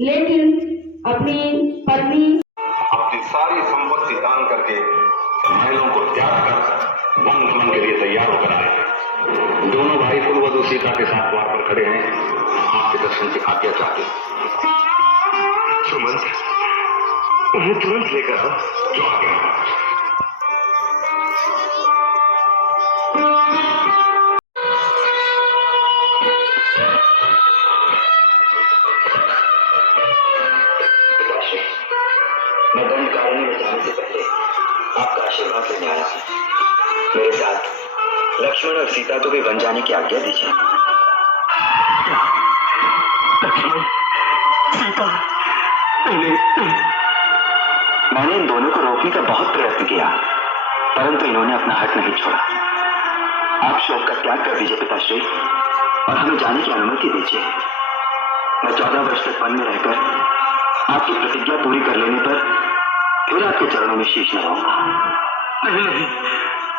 लेकिन अपनी पत्नी अपनी सारी संपत्ति दान करके महलों को त्याग कर वन गमन के लिए तैयार होकर आए हैं। दोनों भाई कुलवधू सीता के साथ द्वार पर खड़े हैं, आपके दर्शन की आज्ञा चाहते हैं। सुमंत, उन्हें तुरंत लेकर आओ, जो आ गया। मैं दंडकारण्य में जाने से पहले आपका आशीर्वाद लेने आया हूँ। मेरे साथ लक्ष्मण और सीता को भी वन जाने की आज्ञा दीजिए। लक्ष्मण, सीता, मैंने इन दोनों को रोकने का बहुत प्रयत्न किया, परंतु इन्होंने अपना हट नहीं छोड़ा। आप शोक का त्याग कर दीजिए पिताश्री, और हमें जाने की अनुमति दीजिए। मैं 14 वर्ष तक वन में रहकर आपकी प्रतिज्ञा पूरी कर लेने पर फिर आपके चरणों में शीश नवाऊंगा। नहीं नहीं,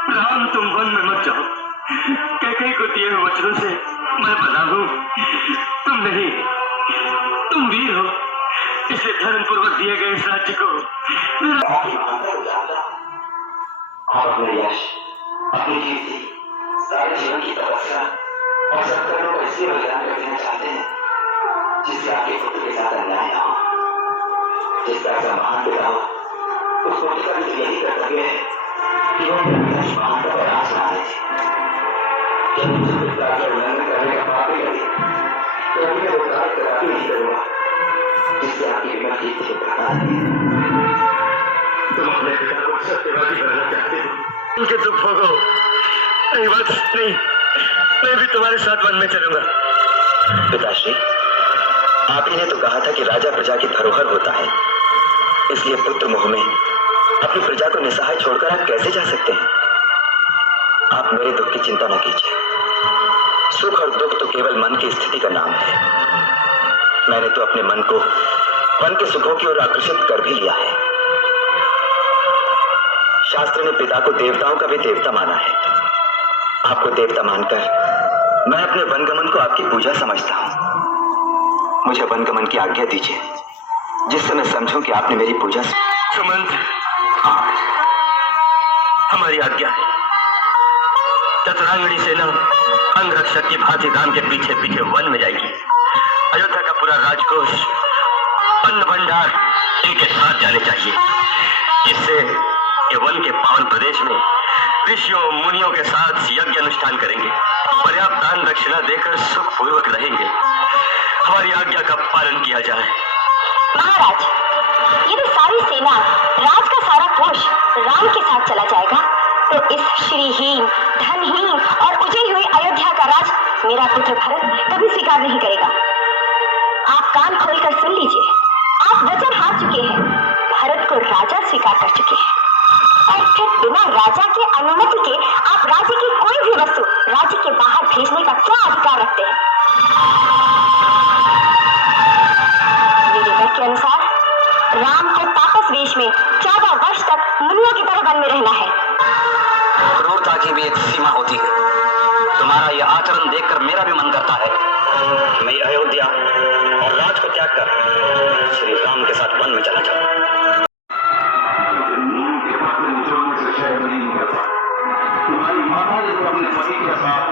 राम तुम वन में मत जाओ। कैकेयी को दिए हुए वचनों से मैं बना हूं। तुम नहीं, तुम वीर हो, इसलिए धर्म पूर्वक दिए गए इस राज्य को अपने यश, अपनी कीर्ति, सारे जीवन की तपस्या और सत्कर्मों को इसलिए बलिदान कर देना चाहते हैं जिससे आपके पुत्र के साथ अन्याय हो। जिस तरह का महान पिता हो, उस पुत्र का भी यही कर्तव्य है कि वो अपने महान का प्रयास बनाए। जब मुझे पिता का उल्लंघन करने का पाप लगे तो मैं वो कार्य कदापि नहीं करूंगा जिससे आपकी विमल कीर्ति से प्रकाश है। तुम अपने पिता को सत्यवादी बनाना चाहते हो, उनके दुख भोगो। नहीं बात नहीं, मैं भी तुम्हारे साथ वन में चलूंगा। पिताश्री, आप ही ने तो कहा था कि राजा प्रजा की धरोहर होता है, इसलिए पुत्र मोह में अपनी प्रजा को निसहाय छोड़कर आप कैसे जा सकते हैं? आप मेरे दुख की चिंता न कीजिए। सुख और दुख तो केवल मन की स्थिति का नाम है। मैंने तो अपने मन को वन के सुखों की ओर आकर्षित कर भी लिया है। शास्त्र ने पिता को देवताओं का भी देवता माना है। आपको देवता मानकर मैं अपने वनगमन को आपकी पूजा समझता हूं। मुझे वनगमन की आज्ञा दीजिए, जिससे मैं समझूं कि आपने मेरी पूजा। सुमंत, हमारी आज्ञा है। चतुरांगणी सेना अंगरक्षक की भांति राम के पीछे पीछे वन में जाएगी। अयोध्या का पूरा राजकोष, अन्न भंडार इनके साथ जाने चाहिए, जिससे ये वन के पावन प्रदेश में ऋषियों मुनियों के साथ यज्ञ अनुष्ठान करेंगे, पर्याप्त दान दक्षिणा देकर सुख पूर्वक रहेंगे। हमारी आज्ञा का पालन किया जाए। महाराज, यदि सारी सेना, राज का सारा कोष राम के साथ चला जाएगा तो इस श्रीहीन, धनहीन और उजड़ी हुई अयोध्या का राज मेरा पुत्र भरत कभी स्वीकार नहीं करेगा। आप कान खोलकर सुन लीजिए, आप वचन हार चुके हैं, भरत को राजा स्वीकार कर चुके हैं, और फिर बिना राजा की अनुमति के आप राज्य की कोई भी वस्तु राज्य के बाहर भेजने का क्या अधिकार रखते हैं? के अनुसार राम को तापस वेश में 14 वर्ष तक मुनियों की तरह वन में रहना है। क्रूरता की भी एक सीमा होती है। तुम्हारा यह आचरण देखकर मेरा भी मन करता है मैं अयोध्या और राज को त्याग कर श्री राम के साथ वन में चला जाऊं। तुम्हारी माता ने तो अपने पति के साथ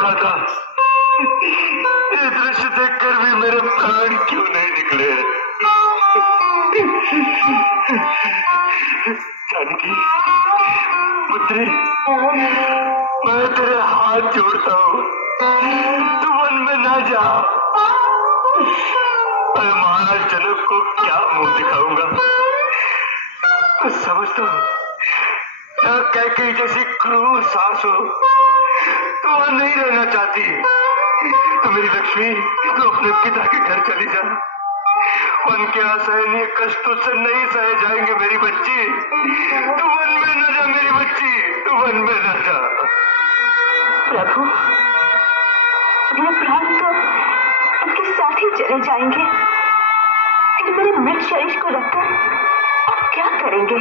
दादा, ये दृश्य देखकर भी मेरे प्राण क्यों नहीं निकले? जानकी पुत्री, मैं तेरे हाथ जोड़ता हूँ, तू वन में ना जा। मैं महाराज जनक को क्या मुंह दिखाऊंगा? समझता हूँ कैकेयी जैसी क्रूर सास हो तो वह नहीं रहना चाहती, तो मेरी लक्ष्मी तो अपने पिता के घर चली जा। वन के असहनीय कष्टों से नहीं सहे जाएंगे मेरी बच्ची। तू वन में न जा मेरी बच्ची, तू वन में न जा। प्रभु, ये प्राण तो उनके साथ ही चले जाएंगे। कि मेरे मृत शरीर को रखकर आप क्या करेंगे?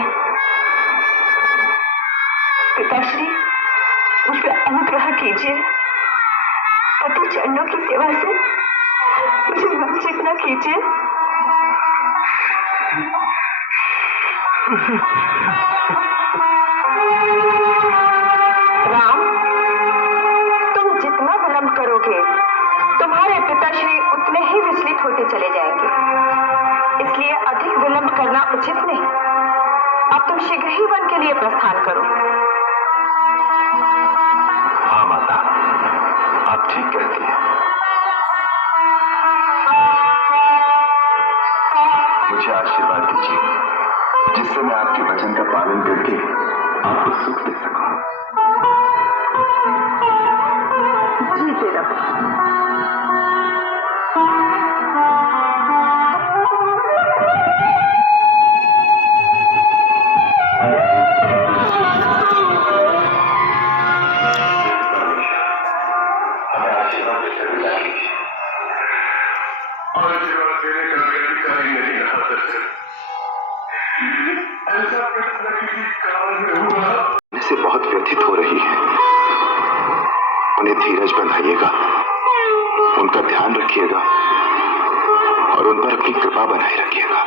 पिताश्री, मुझ पर अनुग्रह कीजिए। पति चरणों की सेवा से मुझे वंचित न कीजिए। राम, तुम जितना विलंब करोगे तुम्हारे पिताश्री उतने ही विचलित होते चले जाएंगे, इसलिए अधिक विलंब करना उचित नहीं। अब तुम शीघ्र ही वन के लिए प्रस्थान करो। हाँ माता, आप ठीक कहती हैं। मुझे आशीर्वाद दीजिए जिससे मैं आपके वचन का पालन करके आपको सुख दे सकूं। जीते रहो। हमें आशीर्वाद देकर विदा कीजिए। आशीर्वाद देने का अधिकार ही नहीं रहा दशरथ। ऐसा प्रश्न किसी काल में हुआ से बहुत व्यथित हो रही है। उन्हें धीरज बनाइएगा, उनका ध्यान रखिएगा और उन पर अपनी कृपा बनाए रखिएगा।